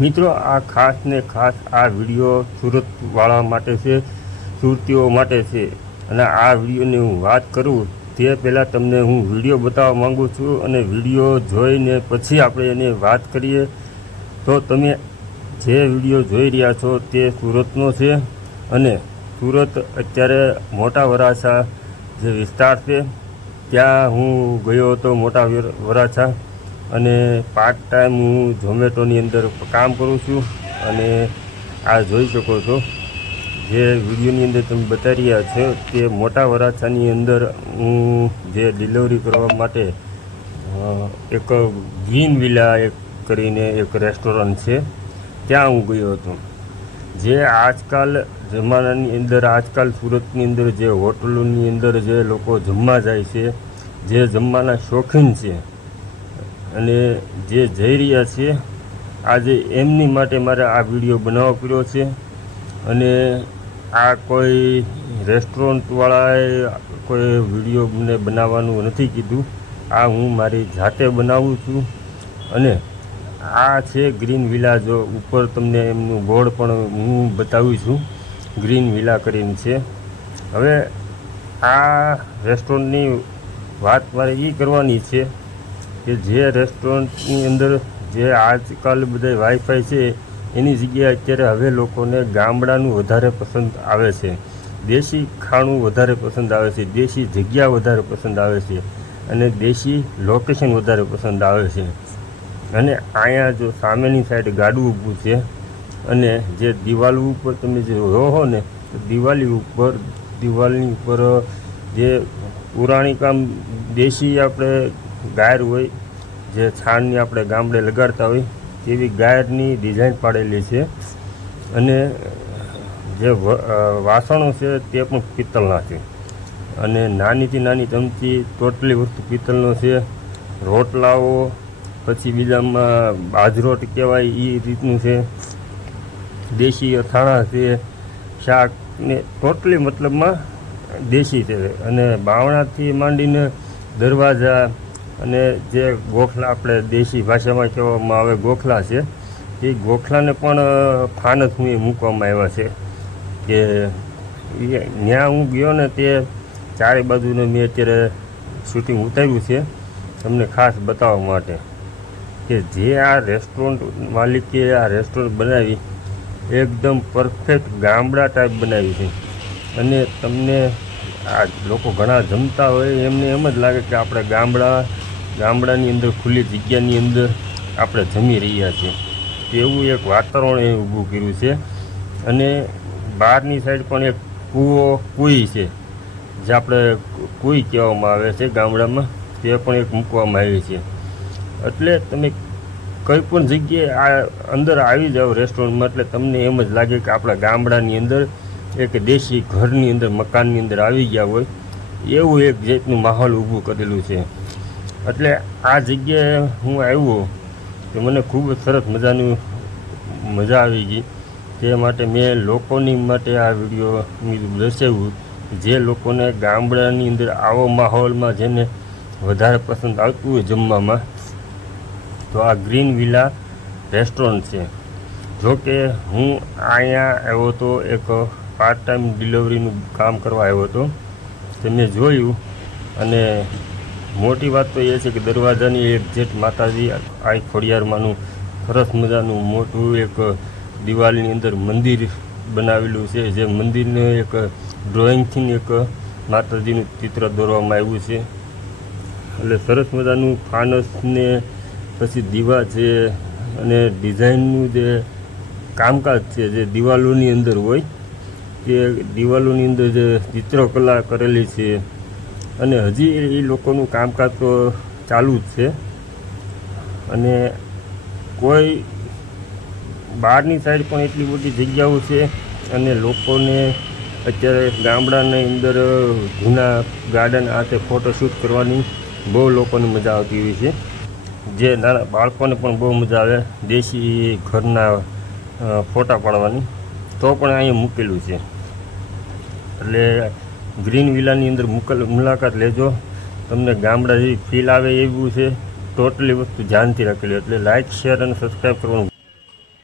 મિત્રો આ ખાસ ને ખાસ આ વિડીયો સુરતવાળા માટે છે, સુરતીઓ માટે છે. અને આ વિડીયોની હું વાત કરું તે પહેલાં તમને હું વિડીયો બતાવવા માગું છું, અને વિડીયો જોઈને પછી આપણે એની વાત કરીએ. તો તમે જે વિડીયો જોઈ રહ્યા છો તે સુરતનો છે, અને સુરત અત્યારે મોટા વરાછા જે વિસ્તાર છે ત્યાં હું ગયો હતો. મોટા વરાછા અને પાર્ટ ટાઈમ હું ઝોમેટોની અંદર કામ કરું છું. અને આ જોઈ શકો છો જે વિડીયોની અંદર તમે બતાવી રહ્યા છો તે મોટા વરાછાની અંદર હું જે ડિલિવરી કરવા માટે એક ગ્રીન વિલા કરીને એક રેસ્ટોરન્ટ છે ત્યાં હું ગયો હતો. જે આજકાલ જમાનાની અંદર આજકાલ સુરતની અંદર જે હોટલોની અંદર જે લોકો જમવા જાય છે, જે જમવાના શોખીન છે અને જે જઈ રહ્યા છે, આજે એમની માટે મારે આ વિડીયો બનાવવો પડ્યો છે. અને આ કોઈ રેસ્ટોરન્ટવાળાએ કોઈ વિડીયો મને બનાવવાનું નથી કીધું, આ હું મારી જાતે બનાવું છું. અને આ છે ગ્રીન વિલા. જો ઉપર તમને એમનું બોર્ડ પણ હું બતાવું છું, ગ્રીન વિલા કરીને છે. હવે આ રેસ્ટોરન્ટની વાત મારે એ કરવાની છે કે જે રેસ્ટોરન્ટની અંદર જે આજકાલ બધા વાઈફાઈ છે એની જગ્યાએ અત્યારે હવે લોકોને ગામડાનું વધારે પસંદ આવે છે, દેશી ખાણું વધારે પસંદ આવે છે, દેશી જગ્યા વધારે પસંદ આવે છે, અને દેશી લોકેશન વધારે પસંદ આવે છે. અને અહીંયા જો સામેની સાઈડ ગાડું ઊભું છે, અને જે દિવાલ ઉપર તમે જે રહો ને, દિવાલની ઉપર જે પુરાણી કામ દેશી આપણે ગાયર હોય, જે છાણની આપણે ગામડે લગાડતા હોય તેવી ગાયરની ડિઝાઇન પાડેલી છે. અને જે વાસણો છે તે પણ પિત્તળના છે, અને નાનીથી નાની ચમચી ટોટલી વસ્તુ પિત્તળનો છે. રોટલાઓ પછી બીજામાં બાજરોટ કહેવાય એ રીતનું છે, દેશી અથાણા છે, શાક ને ટોટલી મતલબમાં દેશી છે. અને બાવણાથી માંડીને દરવાજા અને જે ગોખલા આપણે દેશી ભાષામાં કહેવામાં આવે ગોખલા છે, એ ગોખલાને પણ ફાનસ મૂકવામાં આવ્યા છે. કે ત્યાં હું ગયો ને તે ચારે બાજુને મેં અત્યારે શૂટિંગ ઉતાર્યું છે તમને ખાસ બતાવવા માટે કે જે આ રેસ્ટોરન્ટ માલિકે આ રેસ્ટોરન્ટ બનાવી એકદમ પરફેક્ટ ગામડા ટાઈપ બનાવી છે. અને તમને આ લોકો ઘણા જમતા હોય એમને એમ જ લાગે કે આપણે ગામડાની અંદર ખુલ્લી જગ્યાની અંદર આપણે જમી રહ્યા છીએ તેવું એક વાતાવરણ એ ઊભું કર્યું છે. અને બહારની સાઈડ પણ એક કૂઈ છે, જે આપણે કૂઈ કહેવામાં આવે છે ગામડામાં, તે પણ એક મૂકવામાં આવી છે. એટલે તમે કંઈ પણ જગ્યાએ આ અંદર આવી જાઓ રેસ્ટોરન્ટમાં એટલે તમને એમ જ લાગે કે આપણા ગામડાની અંદર એક દેશી ઘરની અંદર મકાનની અંદર આવી ગયા હોય એવું એક જાતનું માહોલ ઊભું કરેલું છે. એટલે આ જગ્યાએ હું આવ્યો તો મને ખૂબ જ સરસ મજા આવી ગઈ. તે માટે મેં લોકોની માટે આ વિડીયો દર્શાવ્યું, જે લોકોને ગામડાની અંદર આવો માહોલમાં જેને વધારે પસંદ આવતું હોય જમવામાં, તો આ ગ્રીન વિલા રેસ્ટોરન્ટ છે. જોકે હું અહીંયા આવ્યો હતો એક પાર્ટ ટાઈમ ડિલિવરીનું કામ કરવા આવ્યો હતો, તમે જોયું. અને મોટી વાત તો એ છે કે દરવાજાની એક્ઝેક્ટ માતાજી આ ખોડિયારમાંનું સરસ મજાનું મોટું એક દિવાલની અંદર મંદિર બનાવેલું છે, જે મંદિરને એક ડ્રોઈંગથી એક માતાજીનું ચિત્ર દોરવામાં આવ્યું છે. એટલે સરસ મજાનું ફાનસને પછી દીવા છે, અને ડિઝાઇનનું જે કામકાજ છે જે દિવાલોની અંદર હોય તે દિવાલોની અંદર જે ચિત્રકલા કરેલી છે. અને હજી એ લોકોનું કામકાજ તો ચાલુ જ છે. અને કોઈ બહારની સાઈડ પણ એટલી બધી જગ્યાઓ છે, અને લોકોને અત્યારે ગામડાની અંદર જૂના ગાર્ડન આ તે ફોટોશૂટ કરવાની બહુ લોકોને મજા આવતી હોય છે. જે નાના બાળકોને પણ બહુ મજા આવે દેશી ઘરના ફોટા પાડવાની, તો પણ અહીંયા મૂકેલું છે. એટલે ગ્રીન વિલાની અંદર મુલાકાત લેજો, તમને ગામડા જેવી ફીલ આવે એવું છે. ટોટલી વસ્તુ ધ્યાનથી રાખેલી. એટલે લાઇક, શેર અને સબસ્ક્રાઈબ કરવાનું